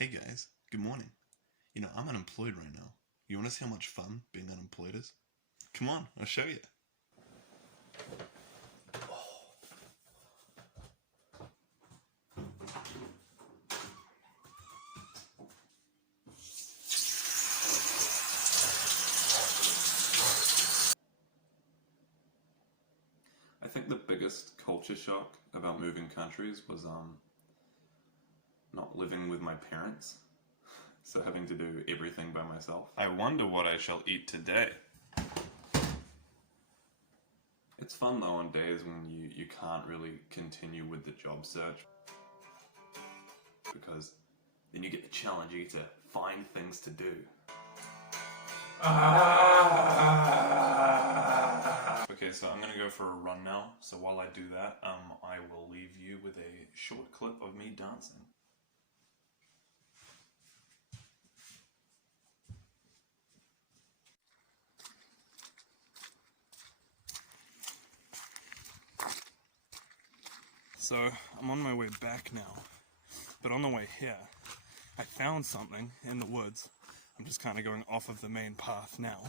Hey guys, good morning. I'm unemployed right now. You want to see how much fun being unemployed is? Come on, I'll show you. I think the biggest culture shock about moving countries was not living with my parents, so having to do everything by myself. I wonder what I shall eat today. It's fun though on days when you can't really continue with the job search, because then you get the challenge, you get to find things to do. Okay, so I'm gonna go for a run now, so while I do that, I will leave you with a short clip of me dancing. So, I'm on my way back now, but on the way here, I found something in the woods. I'm just kind of going off of the main path now,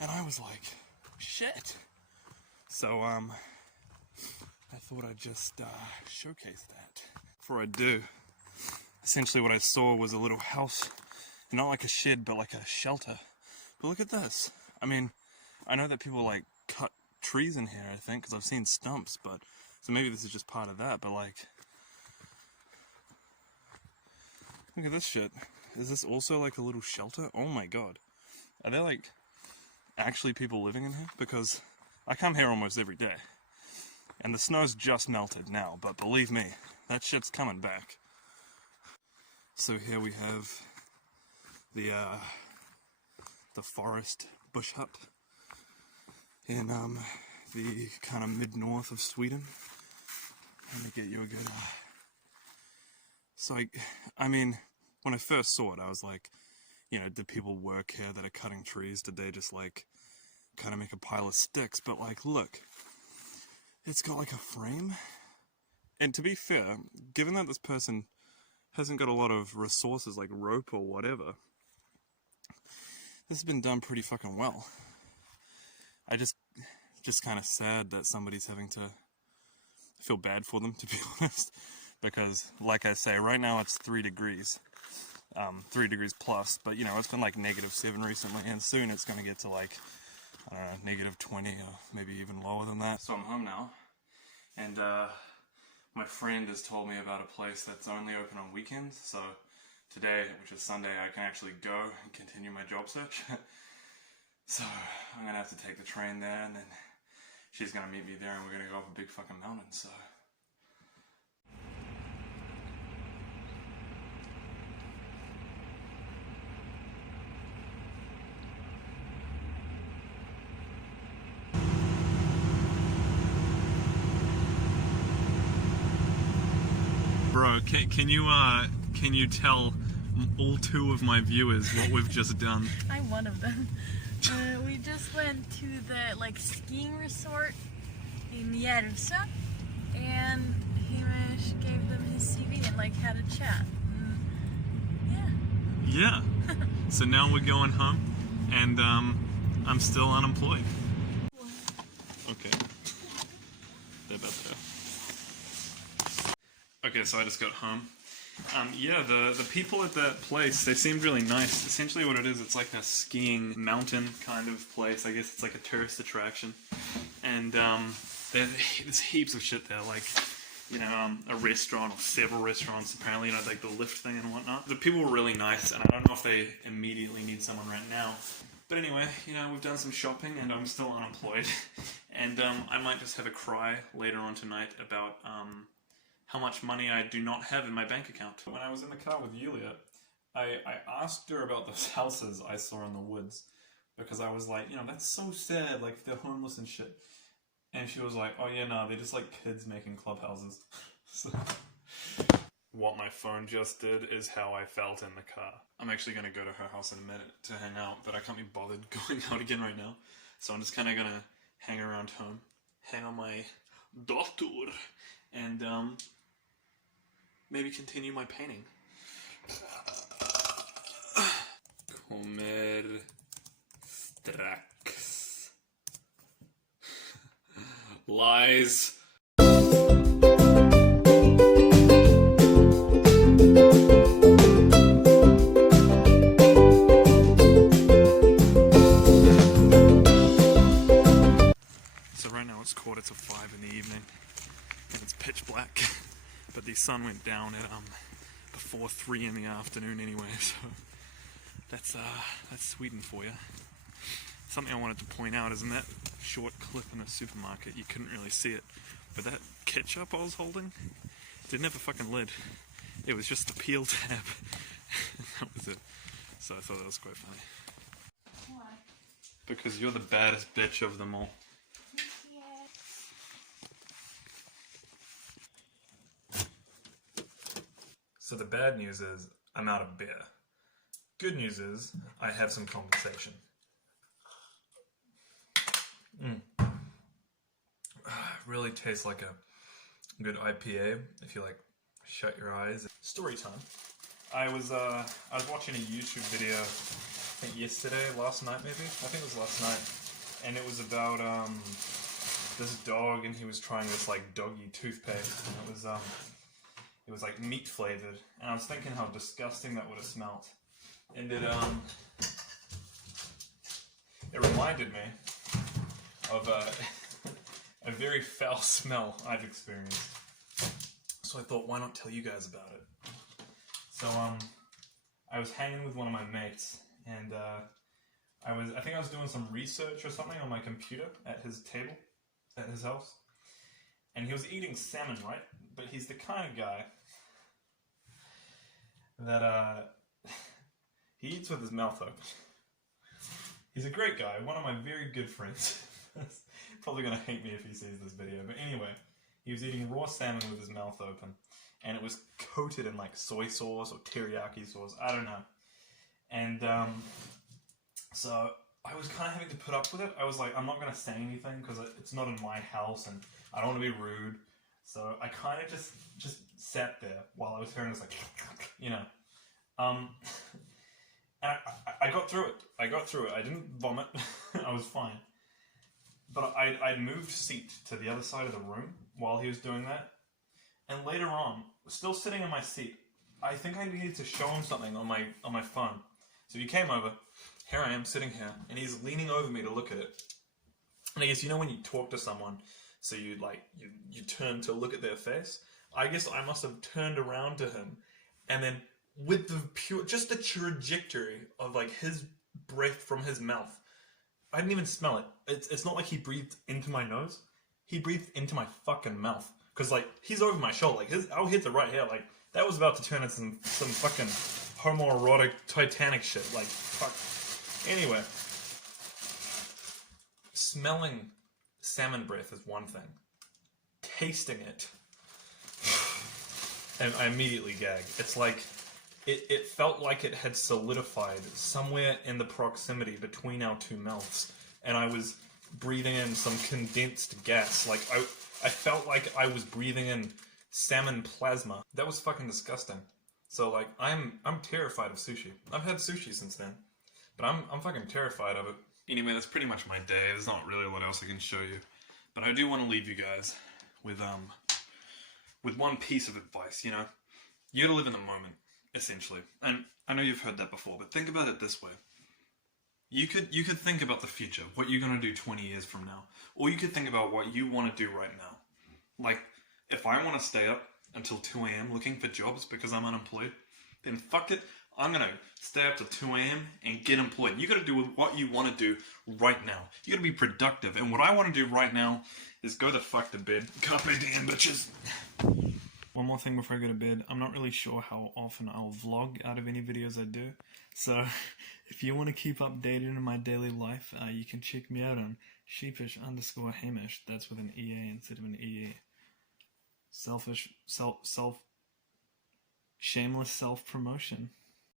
and I was like, shit! So, I thought I'd just showcase that. Before I do, essentially what I saw was a little house, not like a shed, but like a shelter. But look at this. I mean, I know that people like cut trees in here, I think, because I've seen stumps, but so maybe this is just part of that, but like, look at this shit. Is this also like a little shelter? Oh my god. Are there like actually people living in here? Because I come here almost every day. And the snow's just melted now, but believe me, that shit's coming back. So here we have the forest bush hut in the kind of mid-north of Sweden. Let me get you a good... So I mean, when I first saw it, I was like, do people work here that are cutting trees? Did they just like kind of make a pile of sticks? But like, look, it's got like a frame. And to be fair, given that this person hasn't got a lot of resources like rope or whatever, this has been done pretty fucking well. I just kind of sad that somebody's having to feel bad for them, to be honest, because like I say, right now it's 3 degrees, 3 degrees plus, but it's been like -7 recently, and soon it's going to get to like, I don't know, -20 or maybe even lower than that. So I'm home now, and my friend has told me about a place that's only open on weekends, so today, which is Sunday, I can actually go and continue my job search. So I'm gonna have to take the train there, and then she's gonna meet me there, and we're gonna go up a big fucking mountain, so. Bro, can you tell all 2 of my viewers what we've just done? I'm one of them. We just went to the skiing resort in Järvsö, and Hamish gave them his CV and had a chat. Yeah. So now we're going home, and I'm still unemployed. Okay. They're about there. Okay, so I just got home. Yeah, the people at that place, they seemed really nice. Essentially what it is, it's like a skiing mountain kind of place. I guess it's like a tourist attraction. And there's heaps of shit there, like, a restaurant or several restaurants, apparently, like the lift thing and whatnot. The people were really nice, and I don't know if they immediately need someone right now. But anyway, we've done some shopping, and I'm still unemployed. And I might just have a cry later on tonight about how much money I do not have in my bank account. When I was in the car with Yulia, I asked her about those houses I saw in the woods, because I was like, that's so sad, like they're homeless and shit. And she was like, oh yeah, no, they're just like kids making clubhouses. So, what my phone just did is how I felt in the car. I'm actually going to go to her house in a minute to hang out, but I can't be bothered going out again right now. So I'm just kind of going to hang around home, hang on my daughter, and maybe continue my painting. Comer strax. Lies. So right now it's 5:15 in the evening and it's pitch black, but the sun went down at before 3 in the afternoon anyway, so that's Sweden for you. Something I wanted to point out is in that short clip in the supermarket, you couldn't really see it, but that ketchup I was holding didn't have a fucking lid. It was just the peel tab. That was it. So I thought that was quite funny. Why? Because you're the baddest bitch of them all. So the bad news is I'm out of beer. Good news is I have some compensation. Really tastes like a good IPA if you like shut your eyes. Story time. I was watching a YouTube video, I think last night maybe? I think it was last night. And it was about this dog, and he was trying this like doggy toothpaste, and it was like meat flavored, and I was thinking how disgusting that would have smelled. And it reminded me of a very foul smell I've experienced. So I thought, why not tell you guys about it? So I was hanging with one of my mates, and I think I was doing some research or something on my computer at his table at his house, and he was eating salmon, right? But he's the kind of guy that he eats with his mouth open. He's a great guy, one of my very good friends. Probably gonna hate me if he sees this video, but anyway, he was eating raw salmon with his mouth open, and it was coated in like soy sauce or teriyaki sauce, I don't know. And so I was kind of having to put up with it. I was like, I'm not gonna say anything because it's not in my house, and I don't want to be rude. So I kind of just sat there while I was hearing this, like, you know. And I got through it. I didn't vomit. I was fine. But I moved seat to the other side of the room while he was doing that. And later on, still sitting in my seat, I think I needed to show him something on my phone. So he came over. Here I am sitting here, and he's leaning over me to look at it. And I guess, you know when you talk to someone, so you turn to look at their face? I guess I must have turned around to him, and then with just the trajectory of like his breath from his mouth, I didn't even smell it. It's not like he breathed into my nose. He breathed into my fucking mouth. Cause like, he's over my shoulder. Like our heads are right here. Like, that was about to turn into some fucking homoerotic Titanic shit. Like, fuck. Anyway. Smelling salmon breath is one thing. Tasting it, and I immediately gagged. It's like, it felt like it had solidified somewhere in the proximity between our two mouths, and I was breathing in some condensed gas. Like, I felt like I was breathing in salmon plasma. That was fucking disgusting. So like, I'm terrified of sushi. I've had sushi since then, but I'm fucking terrified of it. Anyway, that's pretty much my day. There's not really a lot else I can show you, but I do want to leave you guys with one piece of advice. You know, you gotta live in the moment, essentially. And I know you've heard that before, but think about it this way. You could think about the future, what you're gonna do 20 years from now, or you could think about what you want to do right now. Like, if I want to stay up until 2 a.m. looking for jobs because I'm unemployed, then fuck it, I'm gonna stay up till 2 a.m. and get employed. You gotta do what you want to do right now. You gotta be productive, and what I want to do right now is go the fuck to bed. Carpe diem, bitches. One more thing before I go to bed. I'm not really sure how often I'll vlog out of any videos I do. So, if you want to keep updated in my daily life, you can check me out on sheepish_Hamish. That's with an EA instead of an EA. Shameless self-promotion.